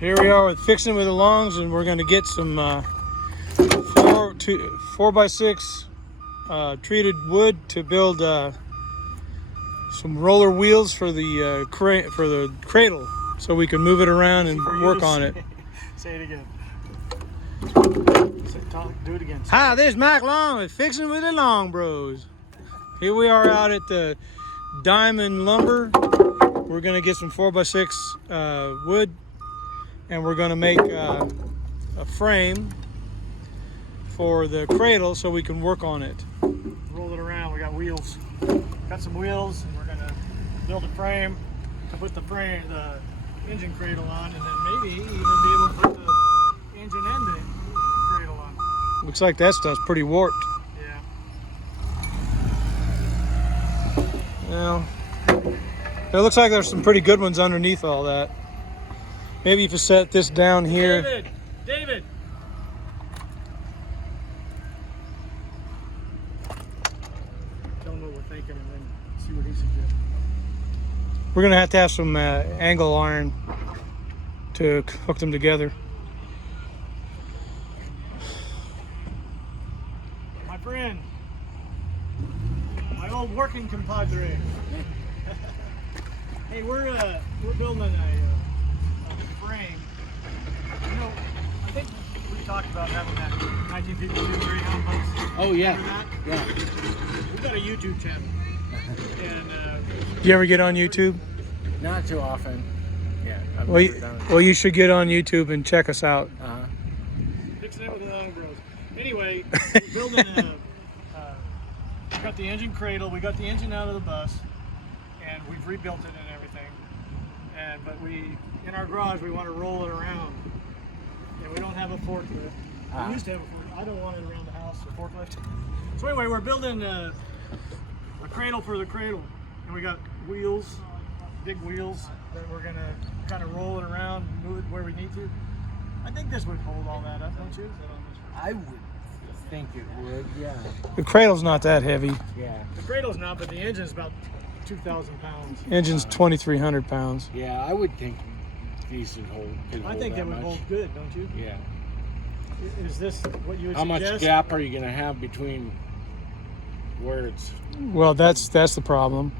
Here we are with fixing with the longs, and we're going to get some 4x6 treated wood to build some roller wheels for the cradle, so we can move it around and work on it. Say it again. Do it again. Hi, this is Mike Long with Fixing with the Long Bros. Here we are out at the Diamond Lumber. We're going to get some 4x6 wood, and we're going to make a frame for the cradle so we can work on it. Roll it around. We got wheels. Got some wheels, and we're going to build a frame to put the engine cradle on, and then maybe even be able to put the engine and the cradle on. Looks like that stuff's pretty warped. Yeah. Well, it looks like there's some pretty good ones underneath all that. Maybe if you set this down here. David! Tell him what we're thinking and then see what he suggests. We're going to have some angle iron to hook them together. My friend, my old working compadre. Hey, we're building a frame. You know, I think we talked about having that 1952 Greyhound bus. Oh yeah, yeah. We've got a YouTube channel, and You ever get on YouTube? not too often. Yeah. I've Well, never done it. well, you should get on YouTube and check us out. fixing it with the Long Bros. Anyway, we're building we got the engine cradle, we got the engine out of the bus, and we've rebuilt it and everything. But in our garage, we want to roll it around, and we don't have a forklift. We used to have a forklift. I don't want it around the house, a forklift. So anyway, we're building a cradle for the cradle, and we got wheels, big wheels that we're gonna kind of roll it around, and move it where we need to. I think this would hold all that up, don't you? Is that on this? I would think it would. Yeah. The cradle's not that heavy. Yeah. The cradle's not, but the engine's about 2,000 pounds. Engine's 2,300 pounds. Yeah, I would think these would hold. I think that would hold good, don't you? Yeah. Is this what you would How suggest? much gap are you going to have between where it's? Well, that's the problem.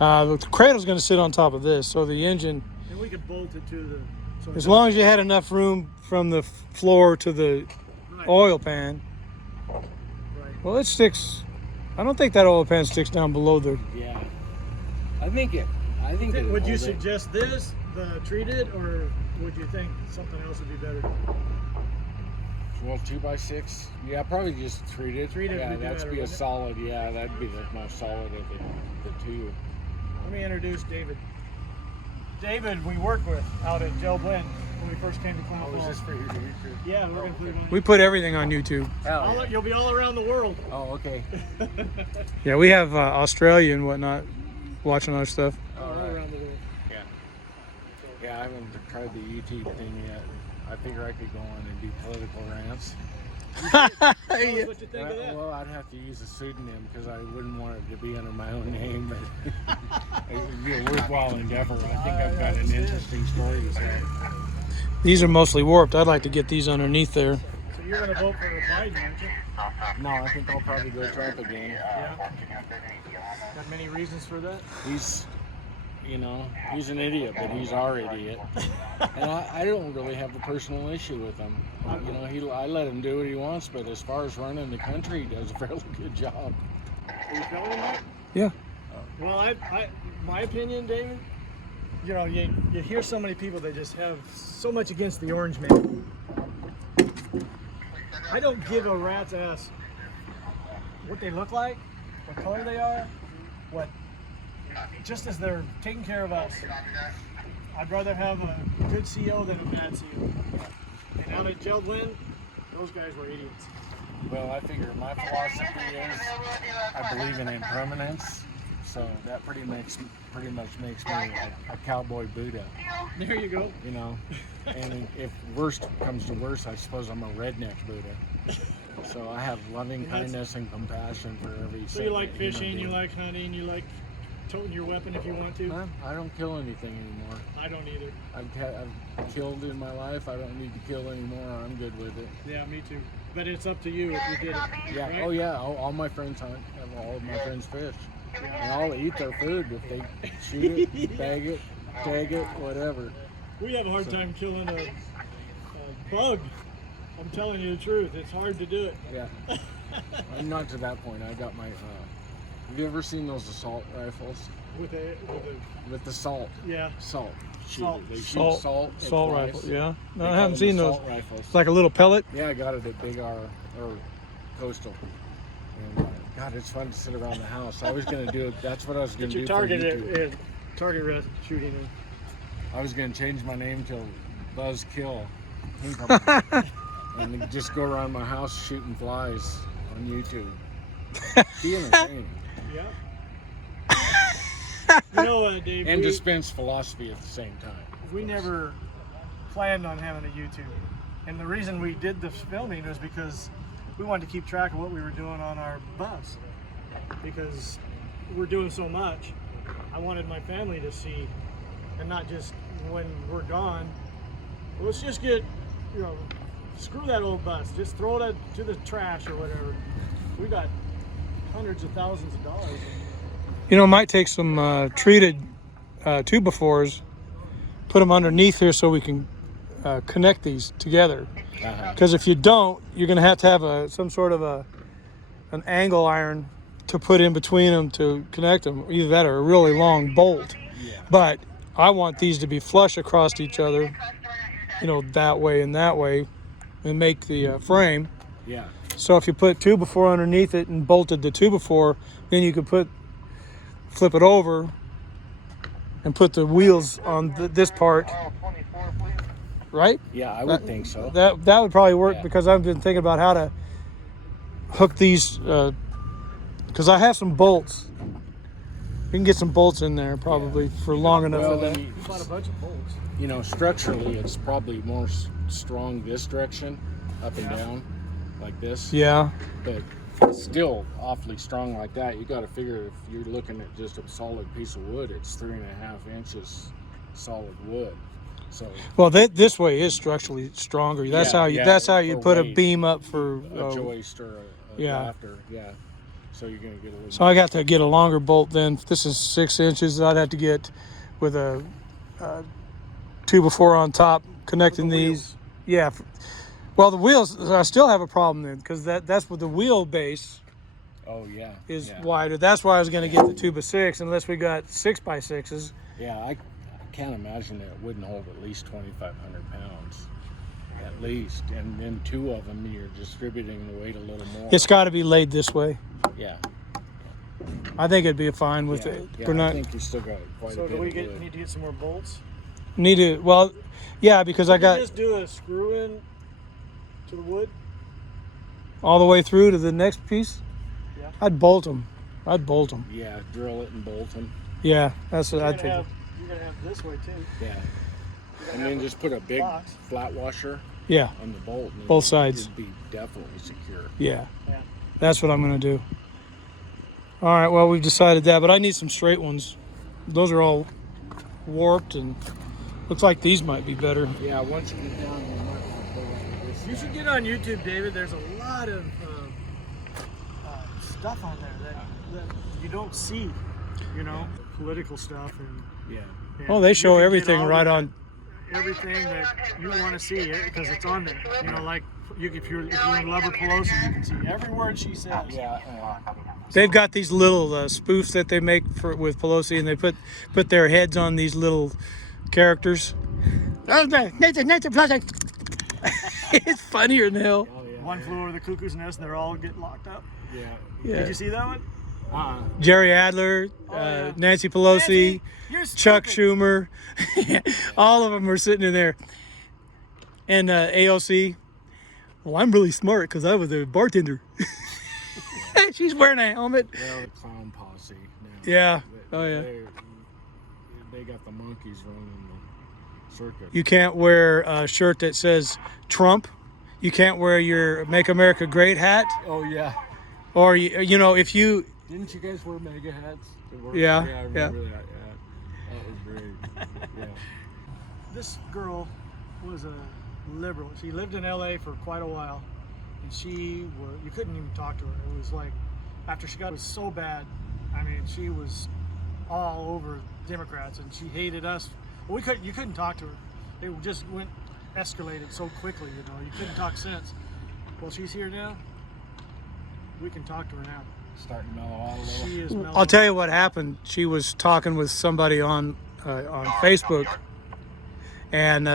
The cradle's going to sit on top of this, so the engine, And we could bolt it to the... So as long as you had enough room from the floor to the right, oil pan. right. Well, it sticks. I don't think that oil pan sticks down below the. Yeah. I think it would Would you hold it. suggest this, the treated, or would you think something else would be better? Well, 2x6. Yeah, probably just treated. Treated Yeah, would be that'd better, be a wouldn't it? solid. Yeah, that'd be the most solid of the two. Let me introduce David. David, we worked with out at Joe Blinn when we first came to Clown Oh, is Falls. this for your YouTube? Yeah, we're going to put it on. We put everything on YouTube. Oh, You'll be all around the world. oh, okay. Yeah, we have Australia and whatnot watching our stuff. All right. around the world. Yeah. Yeah, I haven't tried the YouTube thing yet. I figure I could go on and do political rants. Tell us what you think of that. Well, I'd have to use a pseudonym because I wouldn't want it to be under my own name, but it would be a worthwhile endeavor. I think I've got an interesting story to say. These are mostly warped. I'd like to get these underneath there. So you're going to vote for Biden, aren't you? No, I think I'll probably go Trump again. Yeah. Got many reasons for that? He's an idiot, but he's our idiot. And I don't really have a personal issue with him. I let him do what he wants, but as far as running the country, he does a fairly good job. Are you feeling that? Yeah. Well, my opinion, David, you hear so many people that just have so much against the orange man. I don't give a rat's ass what they look like, what color they are, just as they're taking care of us. I'd rather have a good CO than a bad CO. And out at Geldwin, those guys were idiots. Well, I figure my philosophy is I believe in impermanence, so that pretty much makes me a cowboy Buddha. There you go. And if worst comes to worst, I suppose I'm a redneck Buddha. So I have loving kindness and compassion for every. So you like human fishing, being. you like hunting, you like toting your weapon if you want to? Huh? I don't kill anything anymore. I don't either. I've killed in my life. I don't need to kill anymore. I'm good with it. Yeah, me too. But it's up to you if you did it. Yeah. Right? Oh yeah. All my friends hunt. All of my friends fish. And I'll eat their food if they shoot it, bag it, tag it, whatever. We have a hard time killing a bug. I'm telling you the truth. It's hard to do it. Yeah. I'm not to that point. I got my. Have you ever seen those assault rifles? With the salt. Yeah. Salt. Salt. They shoot salt. Salt rifle. Yeah. No, They I call haven't them seen those. assault rifles. It's like a little pellet. Yeah, I got it at Big R or Coastal. And God, it's fun to sit around the house. I was gonna do it. That's what I was gonna Get do. your target for YouTube. target rest shooting. I was gonna change my name to Buzz Kill, and just go around my house shooting flies on YouTube. Be entertaining. Yeah. You know, Dave. And dispense philosophy at the same time. We never planned on having a YouTube, and the reason we did this filming was because we wanted to keep track of what we were doing on our bus, because we're doing so much. I wanted my family to see, and not just when we're gone. Let's just get, screw that old bus. Just throw it to the trash or whatever. We got hundreds of thousands of dollars. You know, it might take some treated 2x4s, put them underneath here so we can connect these together. Because if you don't, you're going to have some sort of an angle iron to put in between them to connect them. Either that or a really long bolt. Yeah. But I want these to be flush across each other, that way and that way, and make the frame. Yeah. So if you put 2x4 underneath it and bolted the 2x4, then you could flip it over and put the wheels on this part, right? Yeah, I would think so. That would probably work, Yeah. because I've been thinking about how to hook these, because I have some bolts. We can get some bolts in there probably for long enough Well, for that. We bought a bunch of bolts. Structurally, it's probably more strong this direction, up and down, like this. Yeah. But it's still awfully strong like that. You got to figure if you're looking at just a solid piece of wood, it's 3.5 inches solid wood. So Well, this way is structurally stronger. That's Yeah, how you. yeah, That's how you for put a weight. beam up for. a joist or a yeah. rafter, yeah. So you're gonna get a little. So I got to get a longer bolt then. If this is 6 inches, I'd have to get with a 2x4 on top, connecting these. Yeah. Well, the wheels, I still have a problem then, because that's what the wheelbase Oh yeah. is yeah. wider. That's why I was going to get the 2x6, unless we got 6x6s. Yeah, I can't imagine that it wouldn't hold at least 2,500 pounds, at least. And then 2 of them, you're distributing the weight a little more. It's got to be laid this way. Yeah. I think it'd be fine with yeah, it. yeah, We're not I think you still got quite So a bit do we of wood. need to get some more bolts? need to. Well, yeah, because I Can got you just do a screw in to the wood? all the way through to the next piece. Yeah. I'd bolt them. Yeah, drill it and bolt them. Yeah, that's what You're I'd gonna think. have this way too. Yeah. You're And gonna then have just put a big box. flat washer Yeah, on the bolt. And Both it- sides. It'd be definitely secure. yeah. Yeah. That's what I'm gonna do. All right, well, we've decided that, but I need some straight ones. Those are all warped, and looks like these might be better. Yeah, once you get down, you might want to go like this. You should get on YouTube, David. There's a lot of stuff on there that you don't see, political stuff and Yeah. Oh, they you show can get everything all right the- on. everything that you want to see because it's on there. Like if you're in love with Pelosi, you can see every word she says. Yeah. They've got these little spoofs that they make with Pelosi, and they put their heads on these little characters. It's funnier than hell. Oh, yeah. One flew over the cuckoo's nest, and they're all getting locked up. Yeah. Yeah. Did you see that one? Jerry Adler, yeah. Nancy Pelosi, Nancy, you're Chuck stupid. Schumer, all of them were sitting in there. And AOC, well, I'm really smart because I was a bartender. She's wearing a helmet. Well, the clown posse now. Yeah. Oh, yeah. They got the monkeys running the circuit. You can't wear a shirt that says Trump. You can't wear your Make America Great hat. Oh yeah. Or, if you... Didn't you guys wear mega hats? Yeah, I remember that. Yeah, that was great. Yeah. This girl was a liberal. She lived in LA for quite a while, and you couldn't even talk to her. It was like, after she got, it was so bad. I mean, she was all over Democrats, and she hated us. Well, you couldn't talk to her. It just escalated so quickly, you know. You couldn't talk sense. Well, she's here now. We can talk to her now. Starting to mellow out a little. She is mellowing. I'll tell you what happened. She was talking with somebody on Facebook, and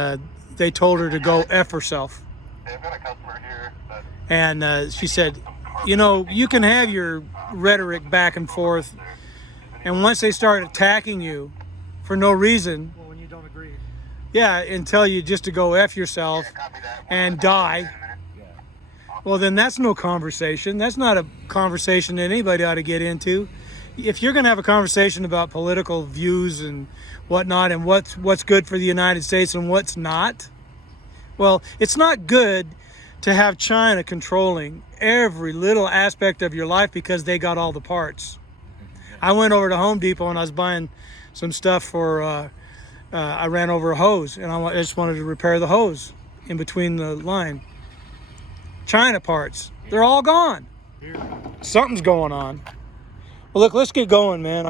they told her to go F herself. I've got a customer here that And she said, you know, you can have your rhetoric back and forth, and once they start attacking you for no reason, Well, when you don't agree. yeah, and tell you just to go F yourself and die, well, then that's no conversation. That's not a conversation that anybody ought to get into. If you're going to have a conversation about political views and whatnot, and what's good for the United States and what's not, well, it's not good to have China controlling every little aspect of your life because they got all the parts. I went over to Home Depot and I was buying some stuff for, I ran over a hose, and I just wanted to repair the hose in between the line. China parts, they're all gone. Something's going on. Well, look, let's get going, man.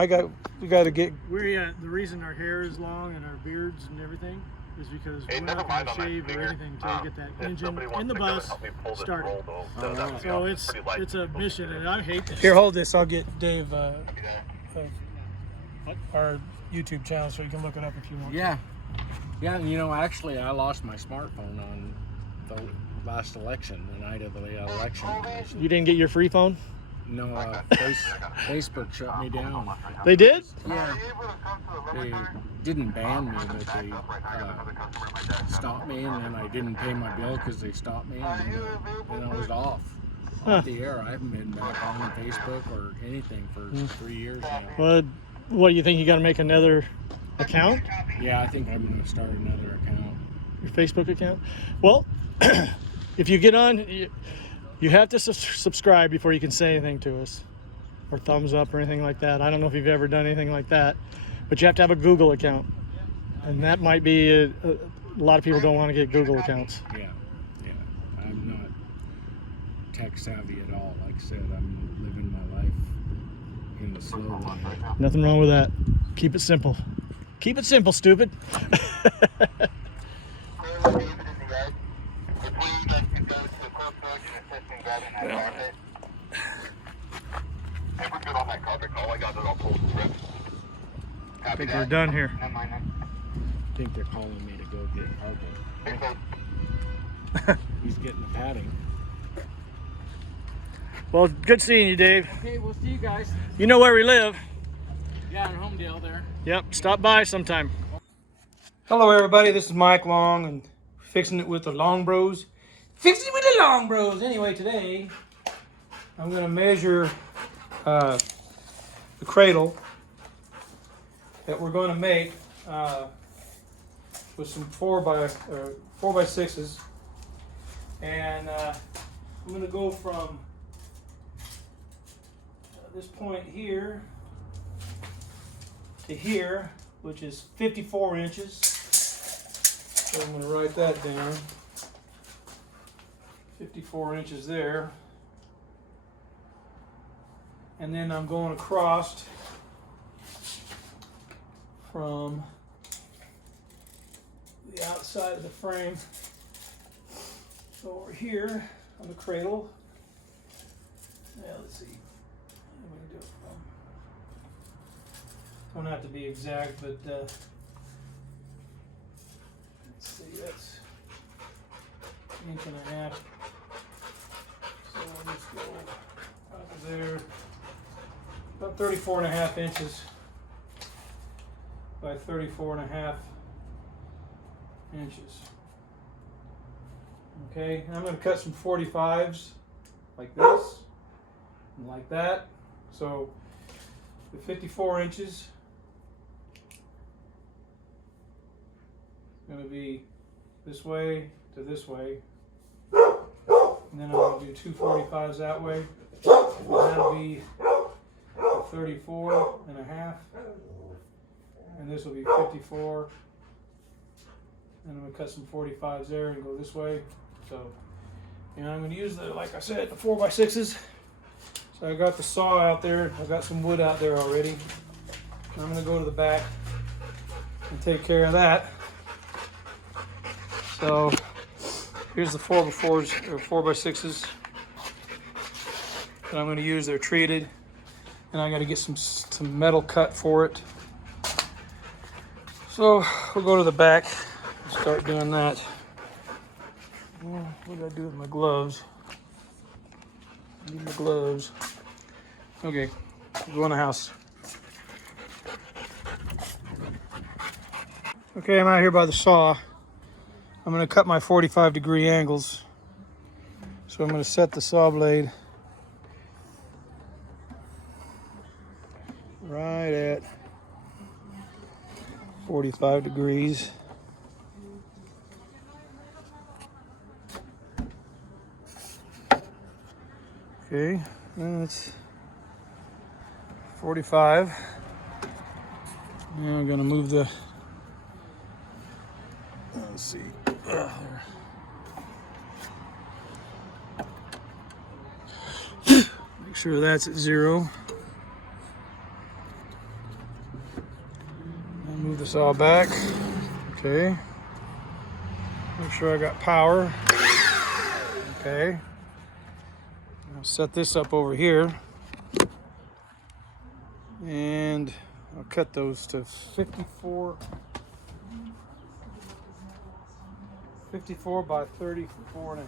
We got to get. The reason our hair is long and our beards and everything is because we're not going to shave or anything until we get that engine in the bus started. So it's a mission, and I hate this. Here, hold this. I'll get Dave our YouTube channel so you can look it up if you want. Yeah. Yeah, and you know, actually, I lost my smartphone on the last election, the night of the election. You didn't get your free phone? No, Facebook shut me down. They did? Yeah. They didn't ban me, but they stopped me, and then I didn't pay my bill because they stopped me, and I was off the air. I haven't been back on Facebook or anything for 3 years now. Well, what do you think? You got to make another account? Yeah, I think I'm going to start another account. Your Facebook account? Well, if you get on, you have to subscribe before you can say anything to us, or thumbs up or anything like that. I don't know if you've ever done anything like that, but you have to have a Google account, and that might be a lot of people don't want to get Google accounts. Yeah, I'm not tech savvy at all. Like I said, I'm living my life in the slow way. Nothing wrong with that. Keep it simple. Keep it simple, stupid. I think we're done here. I think they're calling me to go get carpet. He's getting the padding. Well, good seeing you, Dave. Okay, we'll see you guys. You know where we live. Yeah, in Homedale there. Yep, stop by sometime. Hello, everybody. This is Mike Long, and fixing it with the Long Bros. Fixing it with the Long Bros. Anyway, today I'm going to measure the cradle that we're going to make with some 4x6s, and I'm going to go from this point here to here, which is 54 inches. So I'm going to write that down. 54 inches there. And then I'm going across from the outside of the frame over here on the cradle. Yeah, let's see. I'm going to do it from. Don't have to be exact, but let's see, that's an inch and a half. So I'll just go out of there, about 34 and a half inches by 34 and a half inches. Okay, and I'm going to cut some 45s like this and like that. So the 54 inches is going to be this way to this way, and then I'm going to do two 45s that way, and that'll be 34.5, and this will be 54. And I'm going to cut some 45s there and go this way. So, and I'm going to use the, like I said, the 4x6s. So I got the saw out there. I've got some wood out there already. And I'm going to go to the back and take care of that. So here's the 4x4s or 4x6s that I'm going to use. They're treated, and I got to get some metal cut for it. So we'll go to the back. Start doing that. Well, what did I do with my gloves? I need my gloves. Okay, go in the house. Okay, I'm out here by the saw. I'm going to cut my 45-degree angles. So I'm going to set the saw blade right at 45 degrees. Okay, that's 45. Now I'm going to move the, let's see, there. Make sure that's at 0. And move the saw back. Okay. Make sure I got power. Okay. I'll set this up over here, and I'll cut those to 54 by 34.5.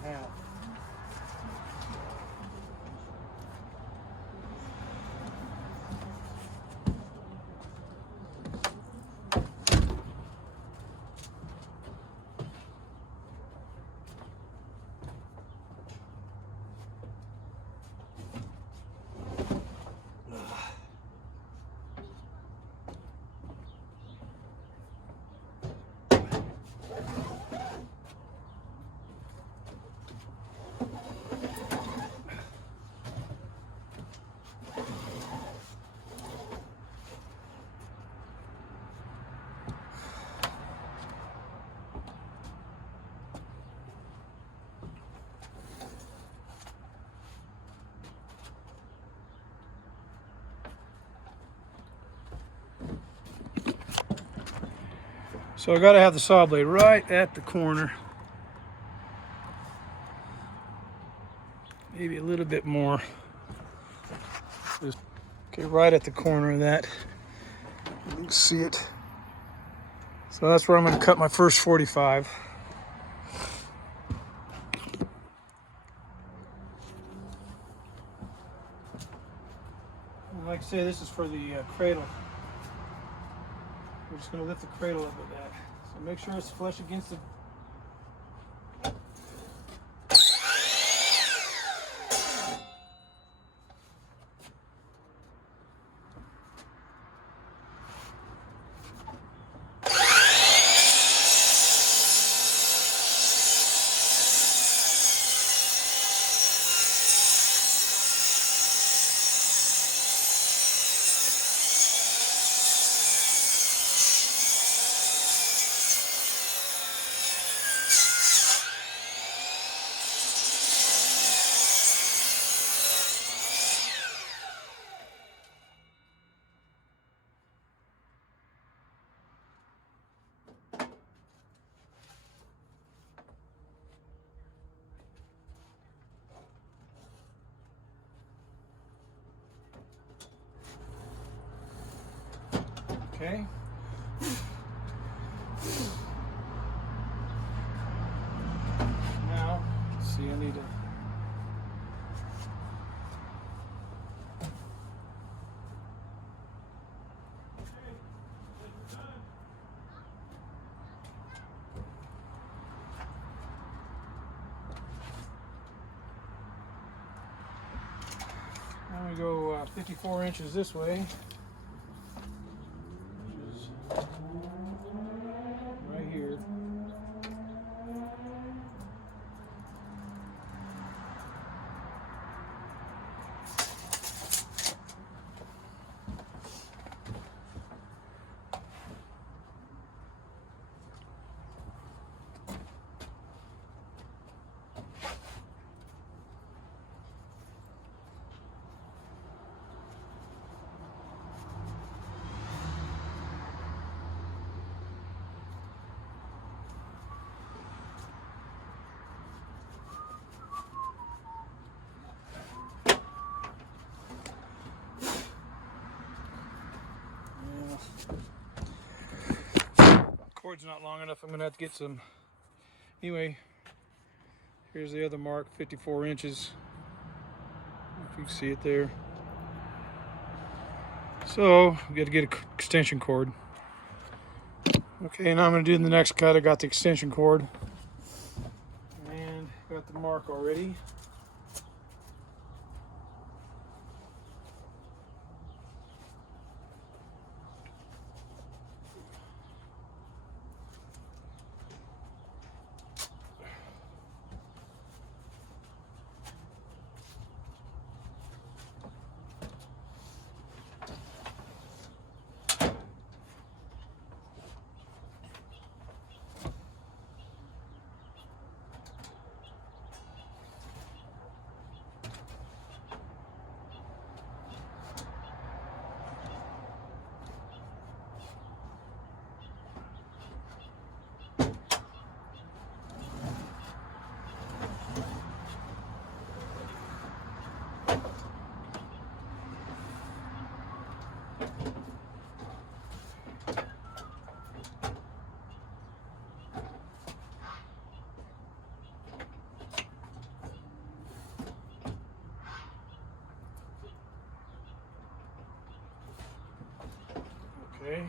So I got to have the saw blade right at the corner. Maybe a little bit more. Just, okay, right at the corner of that. You can see it. So that's where I'm going to cut my first 45. And like I say, this is for the cradle. We're just going to lift the cradle up with that. So make sure it's flush against the. Okay. Now, let's see, I need to. Now we go 54 inches this way. Right here. cord's not long enough. I'm gonna have to get some. Anyway, here's the other mark, 54 inches. If you can see it there. So we got to get an extension cord. Okay, now I'm gonna do the next cut. I got the extension cord and got the mark already. Okay.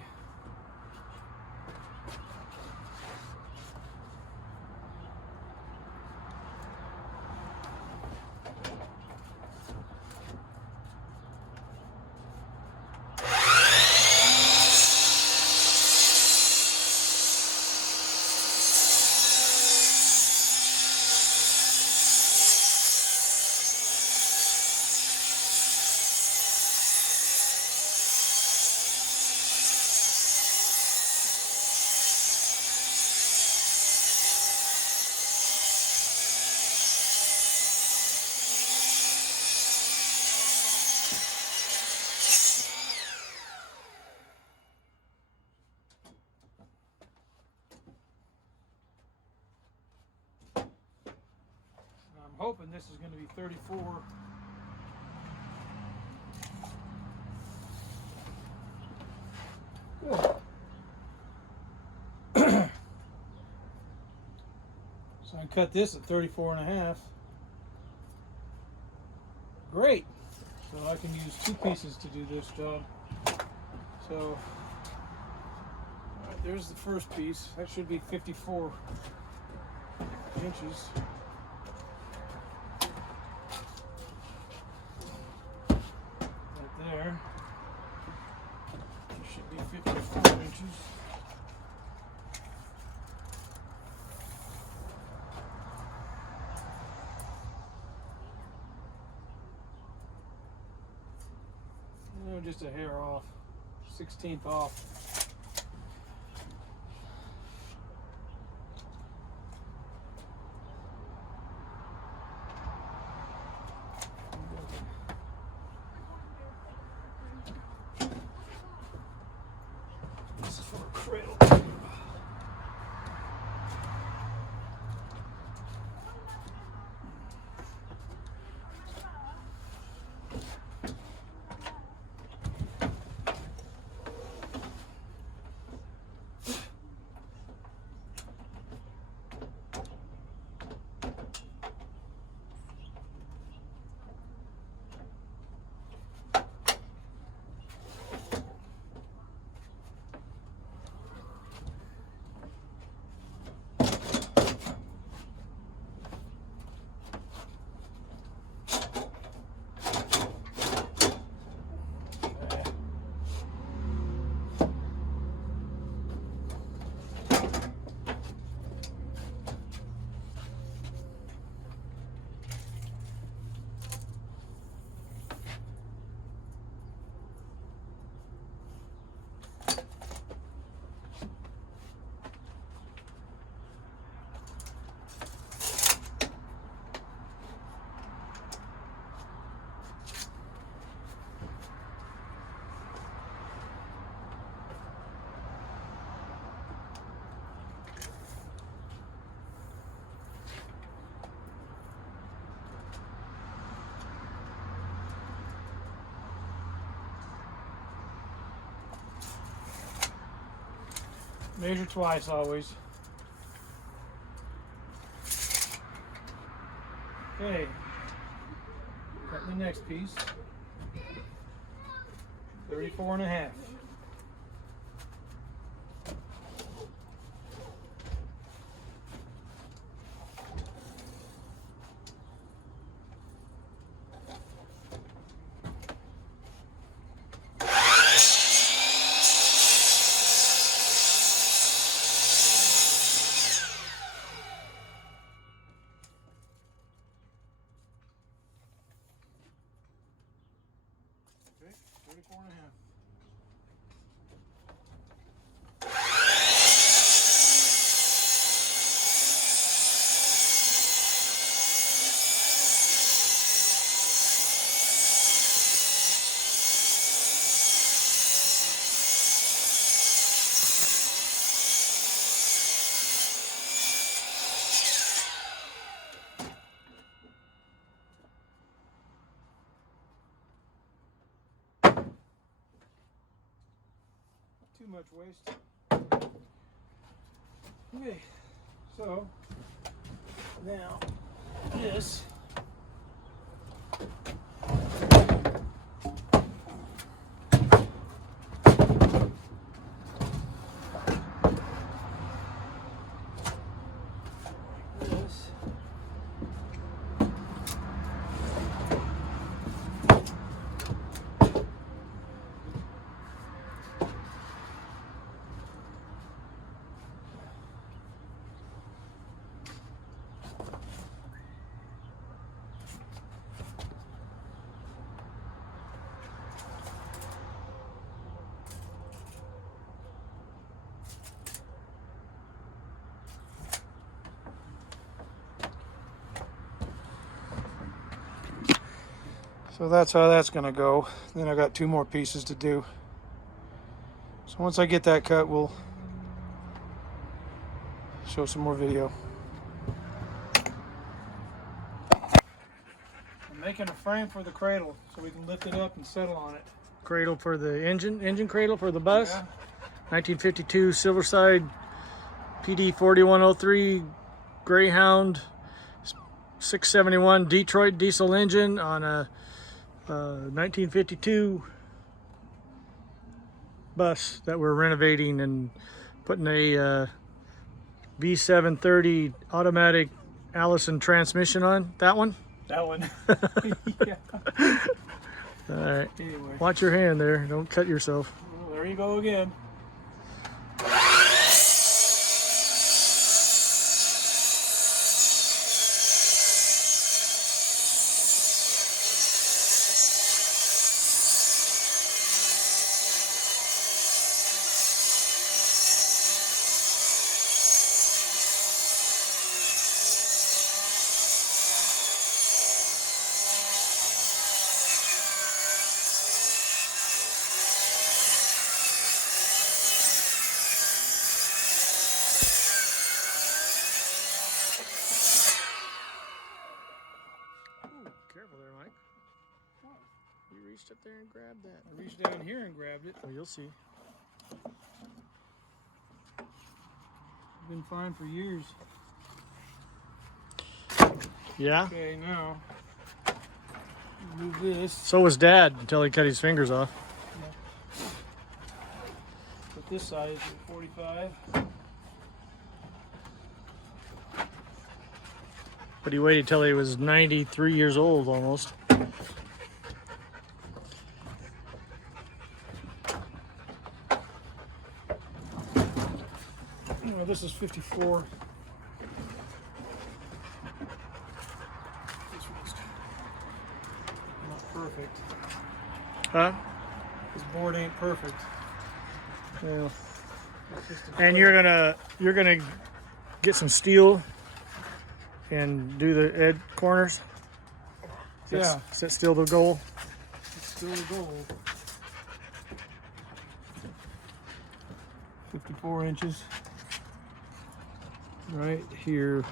I'm hoping this is going to be 34. So I cut this at 34 and a half. Great. So I can use 2 pieces to do this job. So all right, there's the first piece. That should be 54 inches. Right there. It should be 54 inches. Just a hair off, 16th off. This is for a cradle. Measure twice always. Okay. Cut the next piece. 34.5. Okay, 34.5. Too much waste. Okay, so now this So that's how that's gonna go. Then I got 2 more pieces to do. So once I get that cut, we'll show some more video. I'm making a frame for the cradle so we can lift it up and settle on it. Cradle for the engine cradle for the bus. Yeah. 1952 Silverside PD 4103 Greyhound 671 Detroit diesel engine on a 1952 bus that we're renovating and putting a V730 automatic Allison transmission on. That one? That one. Yeah. All right. Anyway. Watch your hand there. Don't cut yourself. Well, there you go again. Careful there, Mike. What? You reached up there and grabbed that. I reached down here and grabbed it. Oh, you'll see. Been fine for years. Yeah? Okay, now move this. So was Dad until he cut his fingers off. Yeah. Put this side at 45. But he waited till he was 93 years old almost. Well, this is 54. This one's not perfect. Huh? This board ain't perfect. Yeah. And you're gonna get some steel and do the edge corners. Yeah. Is that still the goal? It's still the goal. 54 inches. Right here.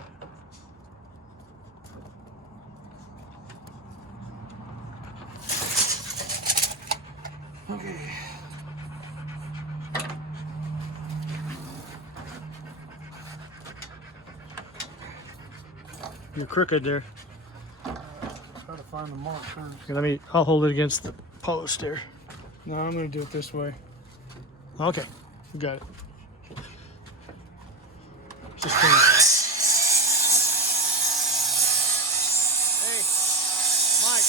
Okay. You're crooked there. Try to find the mark first. Here, I'll hold it against the post there. No, I'm gonna do it this way. Okay, you got it. Just Hey, Mike,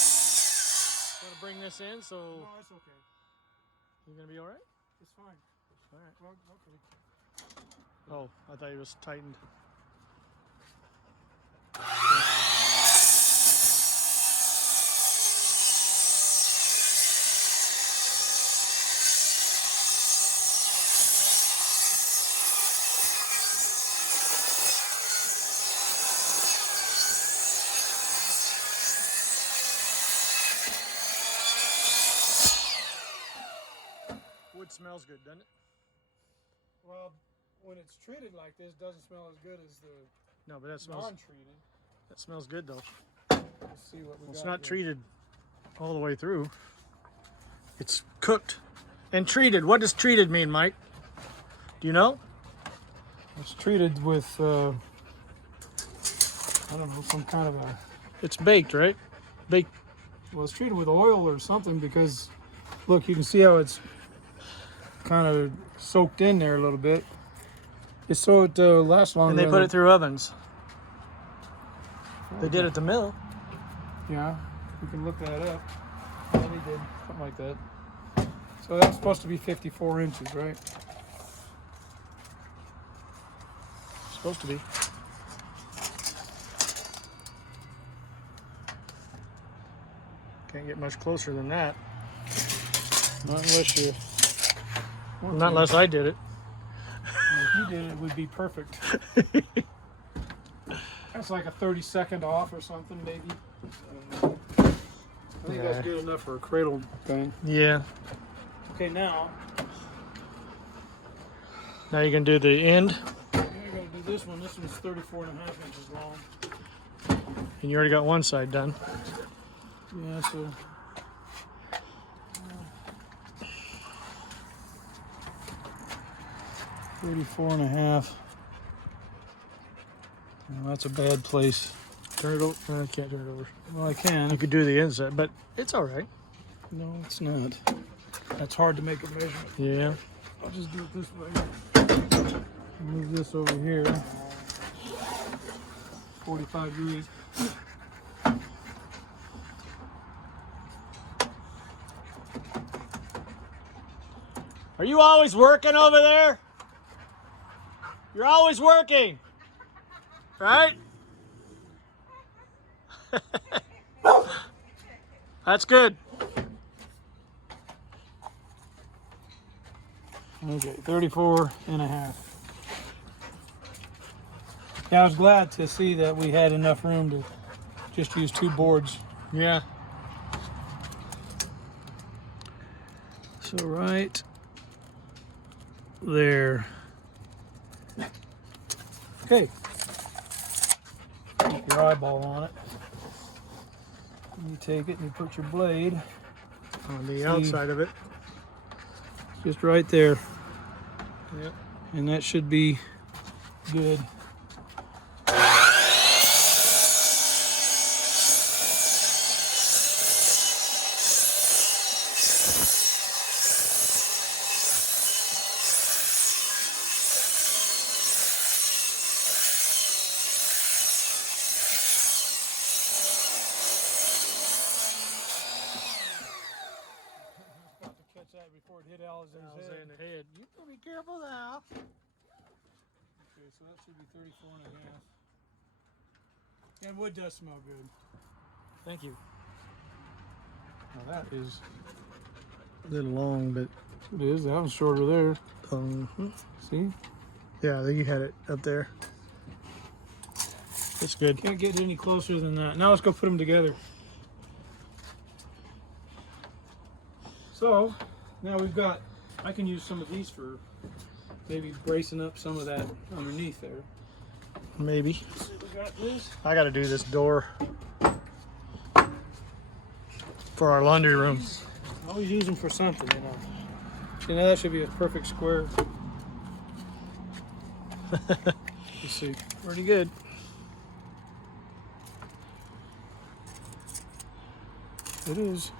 gonna bring this in, so No, it's okay. you're gonna be all right? It's fine. All right. Well, okay. Oh, I thought it was tightened. Wood smells good, doesn't it? Well, when it's treated like this, it doesn't smell as good as the No, but that smells. non-treated. That smells good though. Let's see what we got. It's not here. treated all the way through. It's cooked and treated. What does treated mean, Mike? Do you know? It's treated with, I don't know, some kind of a. It's baked, right? Baked. Well, it's treated with oil or something because, look, you can see how it's kind of soaked in there a little bit. It's so it lasts longer. And they put it through ovens. They did at the mill. Yeah, we can look that up. Yeah, they did something like that. So that's supposed to be 54 inches, right? Supposed to be. Can't get much closer than that. Not unless you. Not unless I did it. If you did it, it would be perfect. That's like a 30-second off or something, maybe. I think that's good enough for a cradle thing. Yeah. Okay, now Now you can do the end, we're going to do this one. This one's 34 and a half inches long. and you already got one side done. Yeah, so. 34 and a half. Well, that's a bad place. Turn it over. I can't turn it over. Well, I can. You could do the inside, but it's all right. No, it's not. That's hard to make a measurement. Yeah. I'll just do it this way. Move this over here. 45 degrees. Are you always working over there? You're always working, right? That's good. Okay, 34 and a half. Yeah, I was glad to see that we had enough room to just use 2 boards. Yeah. So right there. Okay. Keep your eyeball on it. And you take it and you put your blade On the outside of it. just right there. Yep. And that should be good. Catch that before it hit Alizé's head. In the head. You gotta be careful now. Okay, so that should be 34 and a half. And wood does smell good. Thank you. Now that is, A little long, but it is, that one's shorter there. See? yeah, you had it up there. It's good. Can't get any closer than that. Now let's go put them together. So, now we've got, I can use some of these for maybe bracing up some of that underneath there. Maybe. So we got this. I gotta do this door for our laundry room. Always use them for something, you know. You know, that should be a perfect square. Let's see. Pretty good. It is.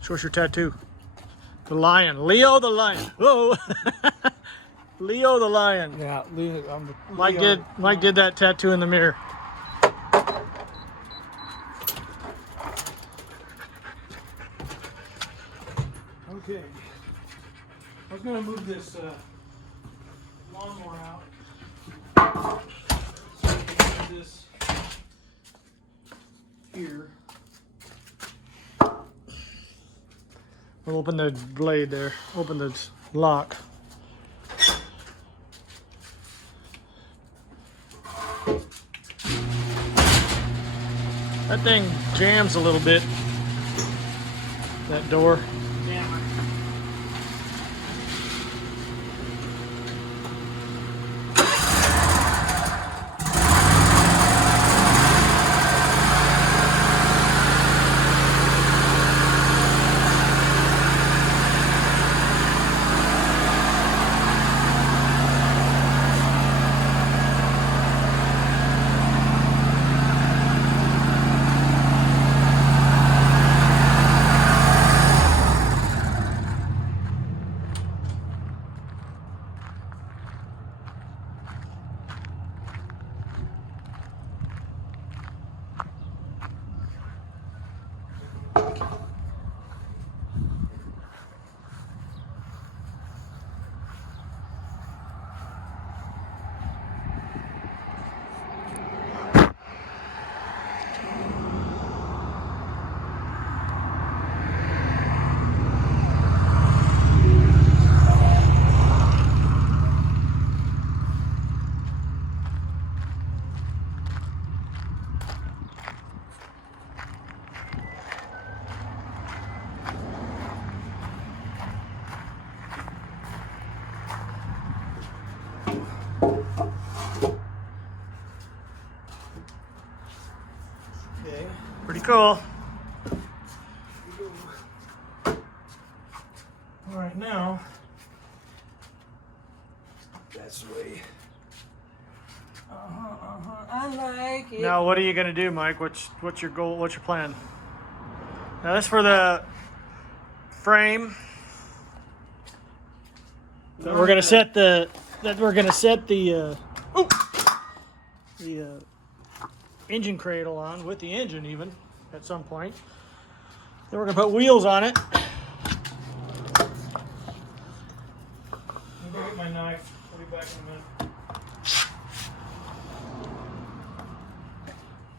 So what's your tattoo? The lion. Leo the lion. Whoa. Leo the lion. Yeah, Mike did that tattoo in the mirror. Okay. I was gonna move this lawnmower out. So we can do this here. We'll open the blade there. Open the lock. That thing jams a little bit. That door. Okay. Pretty cool. All right, now that's the way. I like it. Now, what are you gonna do, Mike? What's your goal? What's your plan? Now, that's for the frame. That we're gonna set the engine cradle on with the engine even at some point. Then we're gonna put wheels on it. Let me go get my knife. I'll be back in a minute.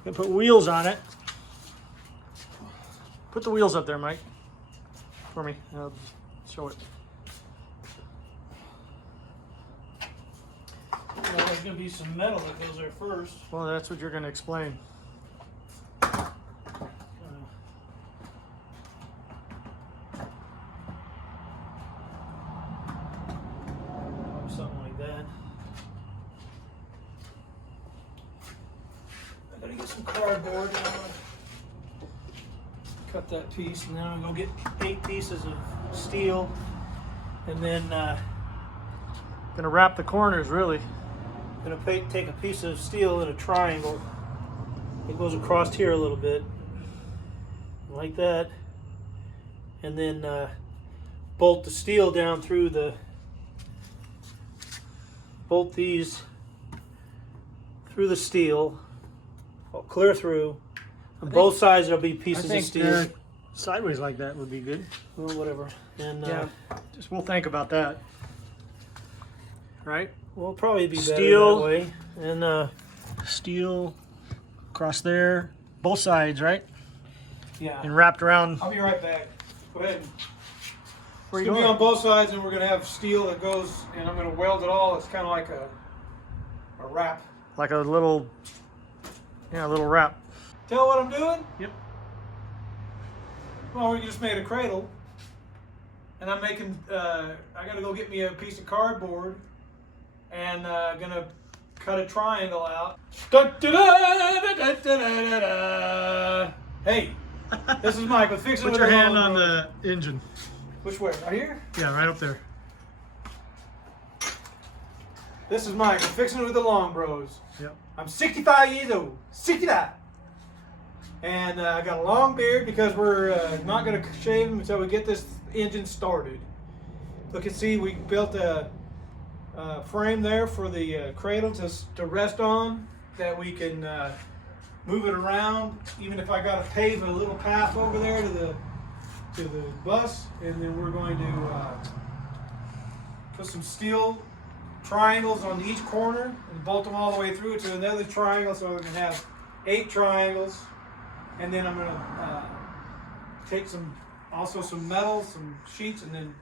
Gonna put wheels on it. Put the wheels up there, Mike, for me. I'll show it. Well, there's gonna be some metal that goes there first. Well, that's what you're gonna explain. Something like that. I gotta get some cardboard. And I'm gonna cut that piece, and then I'm gonna get 8 pieces of steel, and then gonna wrap the corners really. Gonna take a piece of steel in a triangle. It goes across here a little bit, like that, and then bolt the steel down through the. Bolt these through the steel, clear through. On both sides there'll be pieces of steel. Sideways like that would be good. Well, whatever. And yeah, just we'll think about that. Right? Well, probably be better that way. And steel across there, both sides, right? Yeah. And wrapped around. I'll be right back. Go ahead. It's going to be on both sides, and we're going to have steel that goes, and I'm going to weld it all. It's kind of like a wrap. Like a little, yeah, a little wrap. Tell what I'm doing? Yep. Well, we just made a cradle. and I'm making. I gotta go get me a piece of cardboard, and gonna cut a triangle out. Hey, this is Mike with Fixing Put with your the hand Long on Bros. the engine. Which way? Right here? Yeah, right up there. This is Mike with Fixing with the Long Bros. Yep. I'm 65 years old. 65. And I got a long beard because we're not going to shave him until we get this engine started. Look and see, we built a frame there for the cradle to rest on, that we can move it around. Even if I got to pave a little path over there to the bus, and then we're going to put some steel triangles on each corner and bolt them all the way through to another triangle, so we can have 8 triangles. And then I'm going to take some metal, some sheets, and then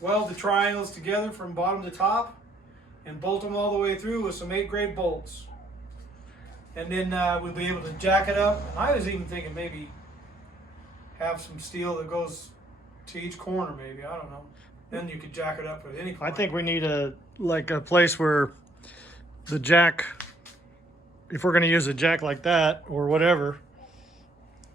weld the triangles together from bottom to top and bolt them all the way through with some 8-grade bolts. And then we'll be able to jack it up. And I was even thinking maybe have some steel that goes to each corner, maybe. I don't know. Then you could jack it up with any corner. I think we need a place where the jack, if we're going to use a jack like that or whatever,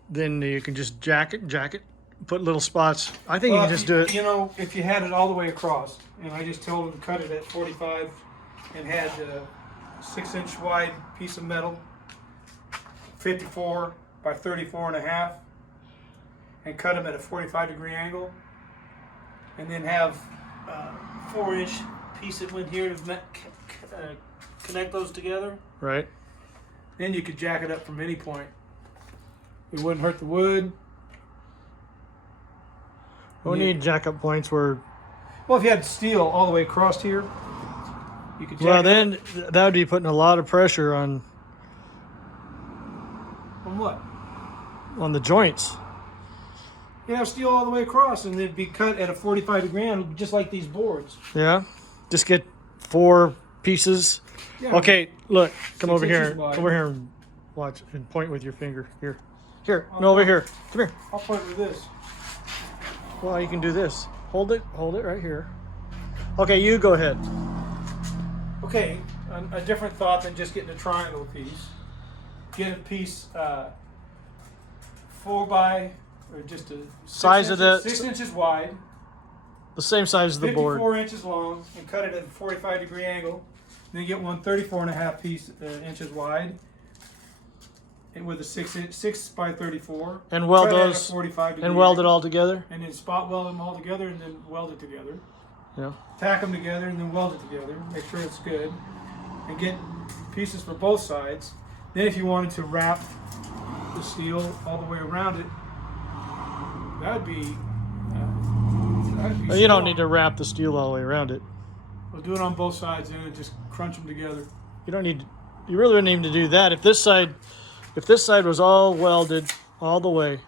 then you can just jack it, put little spots. I think you can just do it. You know, if you had it all the way across, and I just told them to cut it at 45 and had a 6-inch wide piece of metal, 54 by 34.5, and cut them at a 45-degree angle, and then have a 4-inch piece that went here to connect those together. Right. Then you could jack it up from any point. It wouldn't hurt the wood. We need jack up points where. Well, if you had steel all the way across here, you could jack Well, it then up. that would be putting a lot of pressure on On what? the joints. You have steel all the way across, and it'd be cut at a 45-degree angle, just like these boards. Yeah. Just get 4 pieces. Yeah. Okay, look, come 6 over here. inches wide. Over here and watch and point with your finger. Here. No, over here. Come here. I'll point with this. Well, you can do this. Hold it right here. Okay, you go ahead. Okay, a different thought than just getting a triangle piece. Get a piece 4 by, or just a Size of the 6 inches wide, the same size as the 54 board. inches long, and cut it at a 45-degree angle. Then get one 34.5 inches wide, and with a 6 by 34. And weld cut at a those 45 and weld it all together. and then spot weld them all together, and then weld it together. Yeah. Tack them together, and then weld it together. Make sure it's good, and get pieces for both sides. Then, if you wanted to wrap the steel all the way around it, that'd be. Well, you don't need to wrap the steel all the way around it. We'll do it on both sides, and just crunch them together. You don't need. You really wouldn't need to do that. If this side was all welded all the way,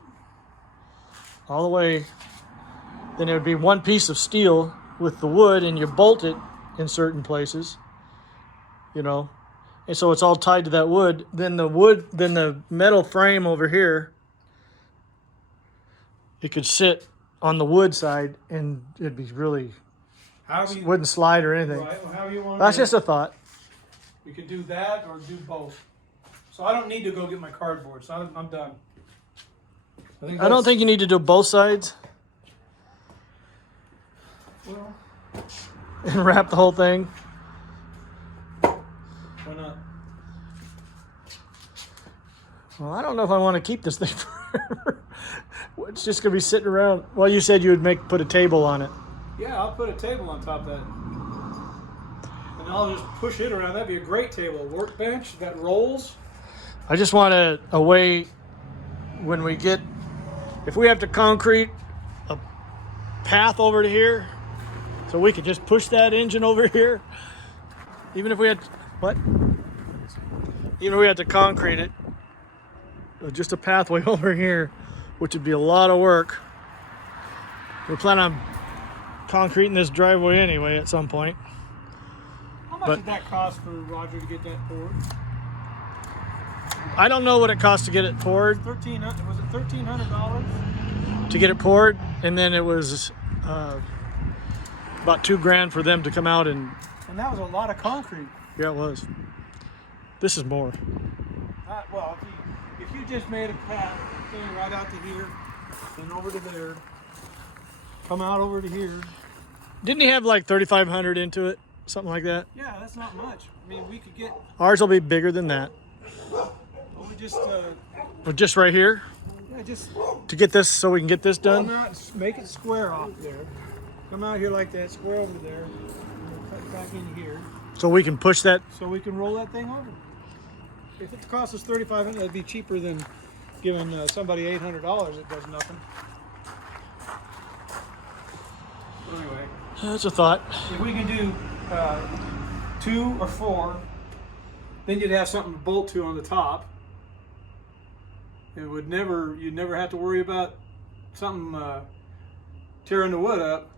then it would be one piece of steel with the wood, and you bolt it in certain places. You know, and so it's all tied to that wood. Then the metal frame over here, it could sit on the wood side, and it'd be really However you, wouldn't slide or anything. right, well, however you want. That's just a thought. You could do that or do both. So I don't need to go get my cardboard. So I'm done. I don't think you need to do both sides Well, and wrap the whole thing. why not? Well, I don't know if I want to keep this thing forever. It's just gonna be sitting around. Well, you said you would put a table on it. Yeah, I'll put a table on top of that. And I'll just push it around. That'd be a great table. A workbench that rolls. I just want a way when we get, if we have to concrete a path over to here, so we could just push that engine over here. Even if we had, Even if we had to concrete it, just a pathway over here, which would be a lot of work. We plan on concreting this driveway anyway at some point. How much did that cost for Roger to get that poured? I don't know what it costs to get it poured. $1,300. Was it $1,300? to get it poured, and then it was about $2,000 for them to come out and that was a lot of concrete. yeah, it was. This is more. Well, if you just made a path thing right out to here, then over to there, come out over to here. Didn't he have like 3,500 into it, something like that? Yeah, that's not much. I mean, we could get. Ours will be bigger than that. We just. Well, just right here Yeah, just to get this, so we can get this come done. out, and make it square off there. Come out here like that, square over there, and we'll cut back in here, So we can push that. so we can roll that thing over. If it costs us $3,500, that'd be cheaper than giving somebody $800. It does nothing. Anyway, That's a thought. if we can do 2 or 4, then you'd have something to bolt to on the top. It would you'd never have to worry about something tearing the wood up.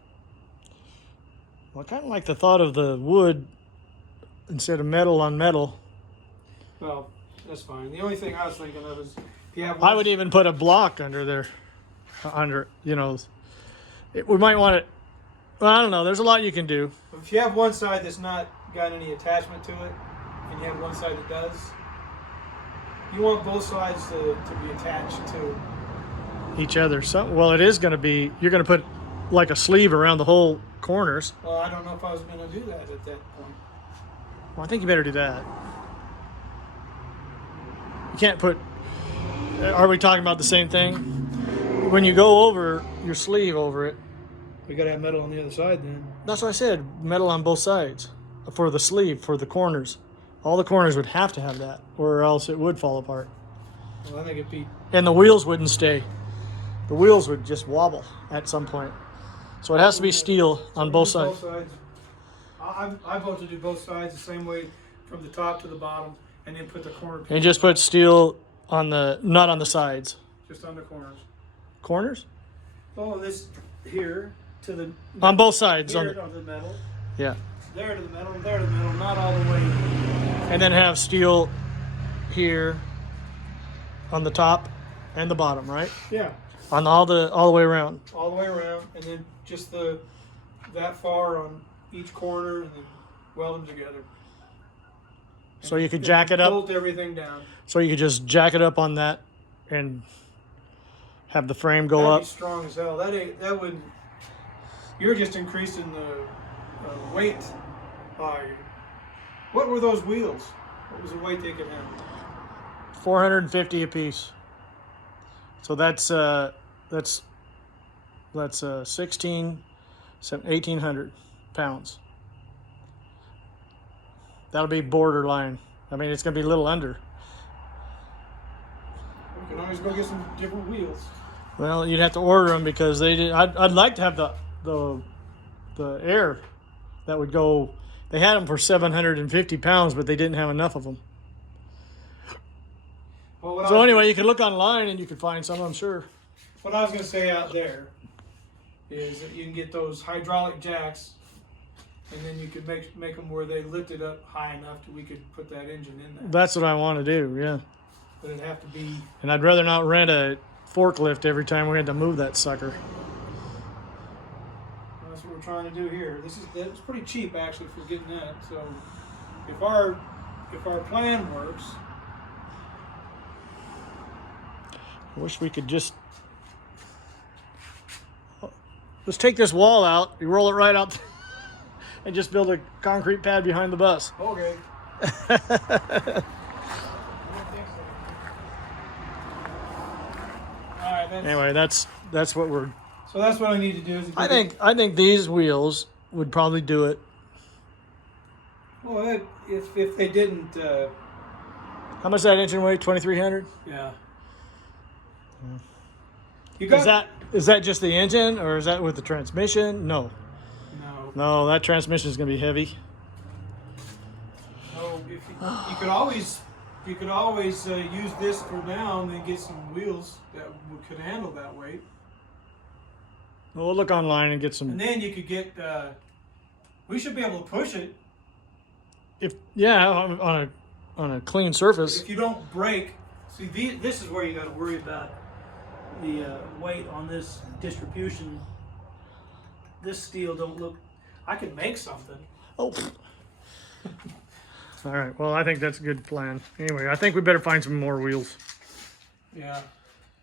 Well, I kind of like the thought of the wood instead of metal on metal. Well, that's fine. The only thing I was thinking of is if you have I would even put a block under there, you know, we might want it. Well, I don't know. There's a lot you can do. if you have one side that's not got any attachment to it, and you have one side that does, you want both sides to be attached to. Each other. Well, it is going to be. You're going to put like a sleeve around the whole corners. Well, I don't know if I was going to do that at that point. Well, I think you better do that. You can't put. Are we talking about the same thing? When you go over your sleeve over it, We got to have metal on the other side then. that's what I said. Metal on both sides for the sleeve, for the corners. All the corners would have to have that, or else it would fall apart. Well, I think it'd be. And the wheels wouldn't stay. The wheels would just wobble at some point. So it has to be steel on both sides. I vote to do both sides the same way, from the top to the bottom, and then put the corner piece And just put steel on the, not on the sides. just on the corners. Corners? Oh, this here to the On both sides. here to the metal, Yeah. there to the metal, and there to the metal, not all the way. And then have steel here on the top and the bottom, right? Yeah, On all the way around. all the way around, and then just that far on each corner, and then weld them together. So you could jack it up. Bolt everything down. So you could just jack it up on that and have the frame go That'd up. be strong as hell. That wouldn't. You're just increasing the weight by. What were those wheels? What was the weight they could handle? 450 a piece. So that's 1,800 pounds. That'll be borderline. I mean, it's gonna be a little under. We can always go get some different wheels. Well, you'd have to order them because they did. I'd like to have the air that would go. They had them for 750 pounds, but they didn't have enough of them. Well, So anyway, you can look online and you can find some, I'm sure. what I was going to say out there is that you can get those hydraulic jacks, and then you could make them where they lift it up high enough that we could put that engine in there. That's what I want to do, yeah. But it'd have to be. And I'd rather not rent a forklift every time we had to move that sucker. That's what we're trying to do here. It's pretty cheap actually for getting that. So if our plan works, I wish we could just. Let's take this wall out, you roll it right out, and just build a concrete pad behind the bus. okay. All right. Anyway, that's what we're. So that's what I need to do. Is I think these wheels would probably do it. Well, if they didn't, How much that engine weigh? 2,300. yeah. You got Is that just the engine, or is that with the transmission? No, no. that transmission is gonna be heavy. So if you could always use this for now and then get some wheels that could handle that weight, Well, we'll look online and get some. and then you could get. We should be able to push it On a clean surface. if you don't break. See, this is where you got to worry about the weight on this distribution. This steel don't look. I could make something. Oh. All right. Well, I think that's a good plan. Anyway, I think we better find some more wheels. Yeah.